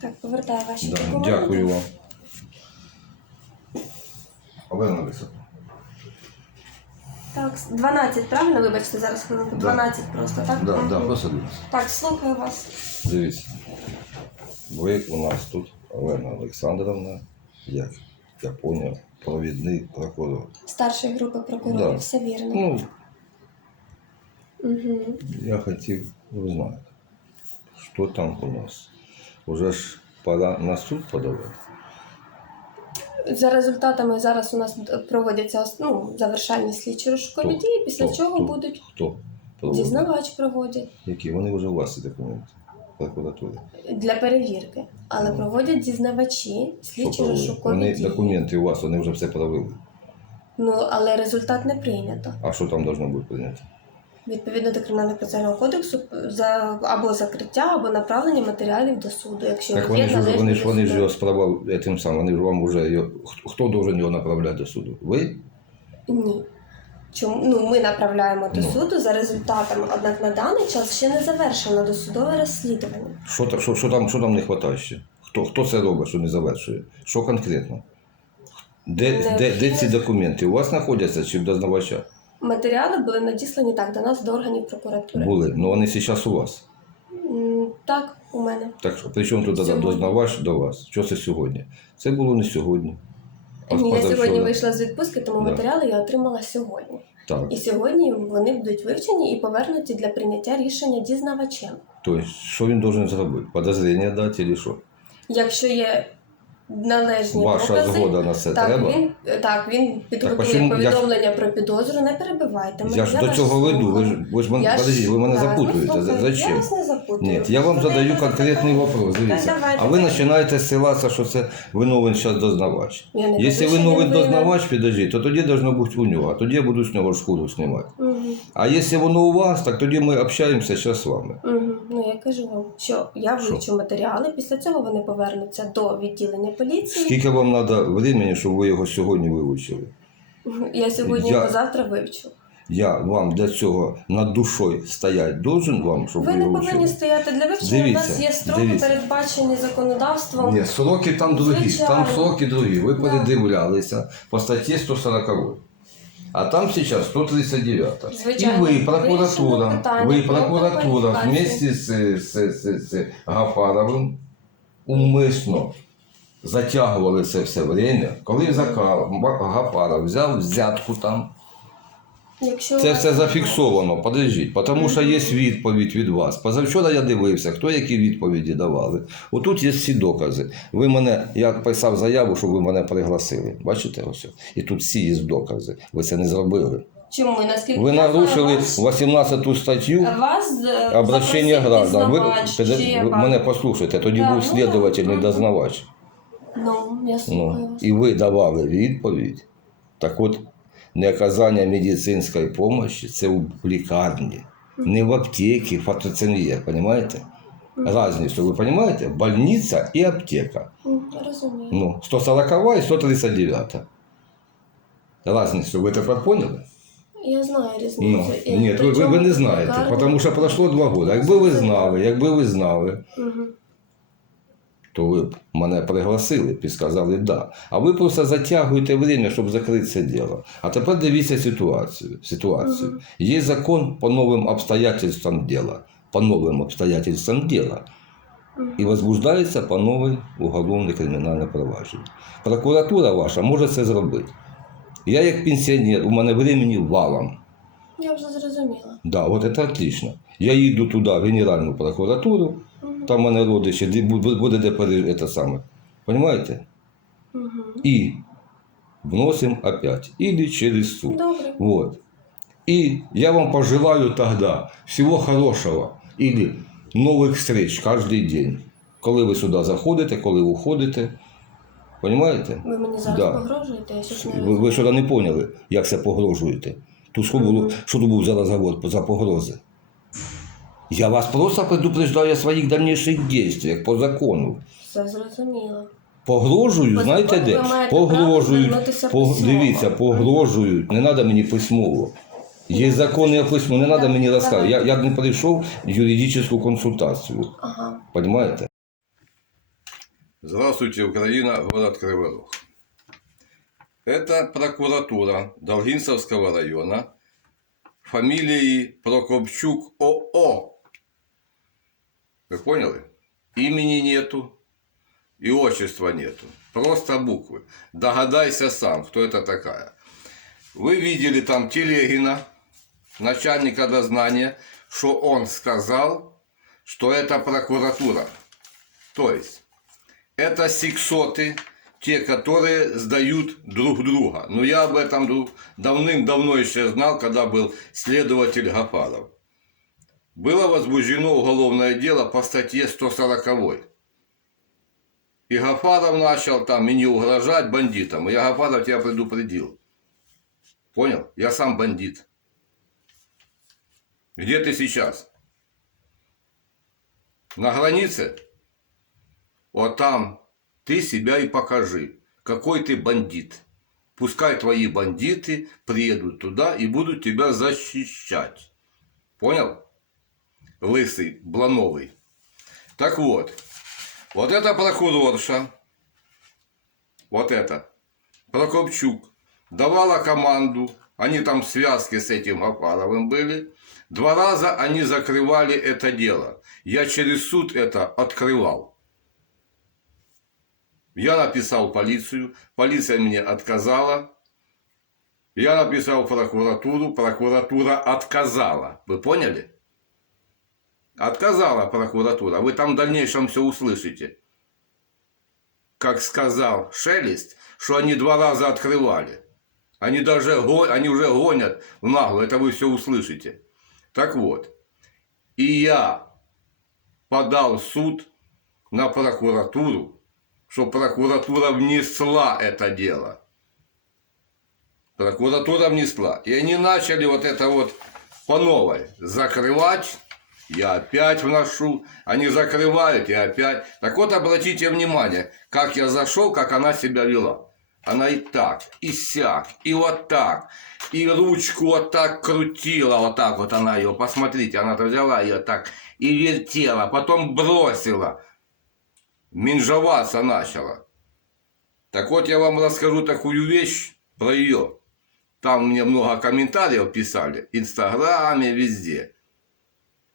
Так, повертаю ваші Да, документи. дякую вам. Олена Лисовна. Так, 12, правильно? Вибачте, зараз хвилинку. Да. 12 просто, так? Да, Мгм. да, посадимось. Так, слухаю вас. Дивіться. Ви у нас тут, Олена Олександровна, як я поняв, провідний прокурор. Старшої групи прокурорів, Да. все вірно. Ну, Угу. я хотів узнати, що там у нас. Уже ж пора на суд подавати. За результатами зараз у нас проводяться ну, завершальні слідчі розшукові Хто? дії, після Хто? чого Хто? будуть Хто? проводить? дізнавач проводять Які? Вони вже у вас ці документи. Прокуратури. для перевірки, але проводять дізнавачі, слідчі проводять? розшукові Вони дії. документи у вас, вони вже все провели. Ну але результат не прийнято. А що там должно бути прийнято? Відповідно до кримінального процесуального кодексу за або закриття, або направлення матеріалів до суду, якщо Так вони ж, вони ж вони ж його справа тим самим, вони ж вам вже його. Хто- должен його направляти до суду? Ви? Ні. Чому ну ми направляємо до Ну. суду за результатами, однак на даний час ще не завершено досудове розслідування. Що, та- що, що, там, що там не вистачає ще? Хто, хто це робить, що не завершує? Що конкретно? Де, де, де ці документи? У вас знаходяться чи в дознавача? Матеріали були надіслані так до нас до органів прокуратури. Були, але вони зараз у вас. М, Так, у мене. Так що при чому тут Сьогодні. дознавач до вас? Що це сьогодні? Це було не сьогодні. А Ні, я позавчора. сьогодні вийшла з відпустки, тому Да. матеріали я отримала сьогодні. Так. І сьогодні вони будуть вивчені і повернуті для прийняття рішення дізнавачем. Тобто, що він должен зробити? Подозрення дати чи що? Якщо є належні Ваша докази, згода на це так, треба? він, так, він підготує почему- я ж- повідомлення про підозру, не перебивайте мене. Я ж до вас цього веду. Ви ж, слухаю. ви ж мене, Я ж- подождіть, ви мене Да, запутуєте. ну, За- Зачем? Я вас не запутую. Ні, я вам задаю конкретний вопрос. Дивіться. давайте, А ви починаєте ссилатися, що це виновен зараз дознавач. Я не Якщо що виновен винен. дознавач, підождіть, то тоді должно бути у нього, а тоді я буду з нього шкуру знімати. Мгм, А якщо воно у вас, так тоді ми общаємося зараз з вами. мгм. Ну я кажу вам, що я вивчу матеріали, після цього вони повернуться до відділення поліції. Скільки вам треба времени, щоб ви його сьогодні вивчили? Я сьогодні Я- його завтра вивчу. Я вам для цього над душою стоять должен вам, щоб Ви ви, не вивчили? повинні стояти для вивчення. У Дивіться, нас є строки, дивіться. передбачені законодавством. Ні, сроки там другі, там сроки другі. Ви Да. передивлялися по статті 140. А там сейчас 139. Звичайно. І ви, прокуратура, ви, прокуратура, вместе з, з, з, з Гафаровим умисно затягували це все время. Коли Гафаров взяв взятку там, Якщо це все зафіксовано. Подождіть, тому що є відповідь від вас. Позавчора я дивився, хто які відповіді давали. Отут є всі докази. Ви мене, я писав заяву, що ви мене пригласили. Бачите ось? І тут всі є докази. Ви це не зробили. Чому наскільки Ви нарушили вас- 18 статтю вас е, обращення граждан. Ви, чи мене послухайте, тоді Да, був ну, слідуватель, не дознавач. Ну, я слухаю Ну, і ви давали відповідь. Так от, неоказання медицинської допомоги це в лікарні, не в аптеці, фото це не розумієте? Разницю, ви розумієте? Больниця і аптека. Розумію. Ну, 140 і 139. Разницю, ви тепер поняли? Я знаю Ну, різницю. І ні, ви, ви, не знаєте, тому що пройшло два роки. Якби ви знали, якби ви знали, Мгм. То ви мене пригласили сказали да. А ви просто затягуєте время, щоб закрити це діло. А тепер дивіться ситуацію. ситуацію. Є закон по новим обстоятельствам діла. По новим обстоятельствам діла. І возбуждається по нове уголовне кримінальне провадження. Прокуратура ваша може це зробити. Я як пенсіонер, у мене времени валом. Я вже зрозуміла. Да, от це отлично. Я їду туди, в Генеральну прокуратуру. Там в мене родичі, де буде де пере... це саме. Понимаете? Мгм. И вносим опять. Или через суд. Добре. Вот. И я вам пожелаю тогда всего хорошего. Или новых встреч каждый день. Коли ви сюди заходите, коли уходите. Понимаете? Ви мені зараз Да. погрожуєте, я щось не Ви, ви що не поняли, як це погрожуєте? Тут що було, що тут був за розговор за погрози? Я вас просто предупреждаю о своїх дальнейших действиях по закону. Все зрозуміло. Погрожують, По знаєте де? Погрожують. По, дивіться, погрожують. Не треба мені письмово. Є закони письмо, не треба Так, мені розказувати. Я, я не прийшов юридичну консультацію. Ага. Понимаєте? Здравствуйте, Украина, город Кривый Рог. Это прокуратура Долгинцевского района фамилией Прокопчук ОО. Вы поняли? Имени нету и отчества нету. Просто буквы. Догадайся сам, кто это такая. Вы видели там Телегина, начальника дознания, что он сказал, что это прокуратура. То есть, это сексоты, те, которые сдают друг друга. Но я об этом давным-давно еще знал, когда был следователь Гафаров. Было возбуждено уголовное дело по статье 140. И Гафаров начал там мне угрожать бандитам. И я Гафаров тебя предупредил. Понял? Я сам бандит. Где ты сейчас? На границе? Вот там ты себя и покажи, какой ты бандит. Пускай твои бандиты приедут туда и будут тебя защищать. Понял? Лысый, блановый. Так вот, вот эта прокурорша, вот это, Прокопчук, давала команду, они там в связке с этим Гафаровым были, два раза они закрывали это дело. Я через суд это открывал. Я написал полицию, полиция мне отказала. Я написал прокуратуру, прокуратура отказала. Вы поняли? Отказала прокуратура. Вы там в дальнейшем все услышите. Как сказал Шелест, что они два раза открывали. Они даже они уже гонят в нагло, это вы все услышите. Так вот, и я подал суд на прокуратуру, что прокуратура внесла это дело. Прокуратура внесла. И они начали вот это вот по новой закрывать. Я опять вношу. Они закрывают, я опять. Так вот, обратите внимание, как я зашел, как она себя вела. Она и так, и сяк, и вот так. И ручку вот так крутила, вот так вот она ее. Посмотрите, она взяла ее так и вертела, потом бросила минжеваться начала. Так вот, я вам расскажу такую вещь про ее. Там мне много комментариев писали, в Инстаграме, везде.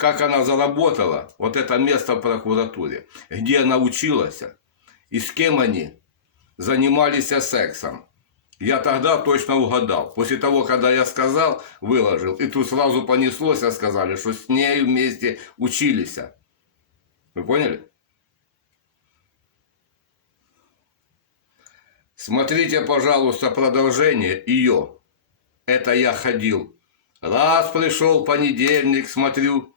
Как она заработала, вот это место в прокуратуре, где она училась, и с кем они занимались сексом. Я тогда точно угадал. После того, когда я сказал, выложил, и тут сразу понеслось, а сказали, что с ней вместе учились. Вы поняли? Смотрите, пожалуйста, продолжение ее. Это я ходил. Раз пришел понедельник, смотрю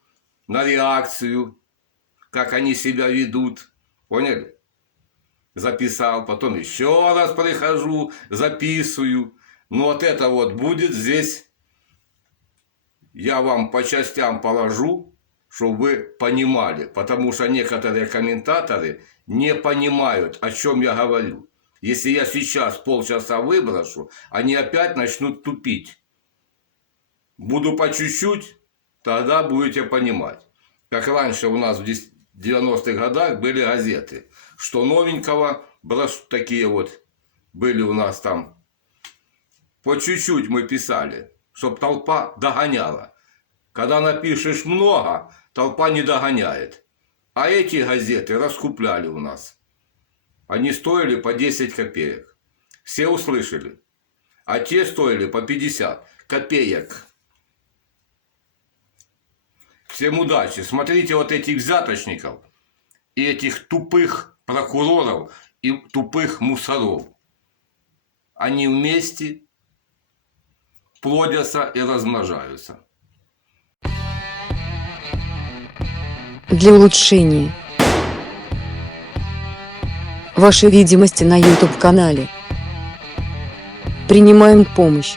на реакцию, как они себя ведут. Поняли? Записал, потом еще раз прихожу, записываю. Ну вот это вот будет здесь. Я вам по частям положу, чтобы вы понимали. Потому что некоторые комментаторы не понимают, о чем я говорю. Если я сейчас полчаса выброшу, они опять начнут тупить. Буду по чуть-чуть, тогда будете понимать. Как раньше у нас в 90-х годах были газеты, что новенького, брош, такие вот были у нас там. По чуть-чуть мы писали, чтобы толпа догоняла. Когда напишешь много, толпа не догоняет. А эти газеты раскупляли у нас. Они стоили по 10 копеек. Все услышали. А те стоили по 50 копеек. Всем удачи. Смотрите вот этих взяточников и этих тупых прокуроров и тупых мусоров. Они вместе плодятся и размножаются. для улучшения вашей видимости на YouTube-канале. Принимаем помощь.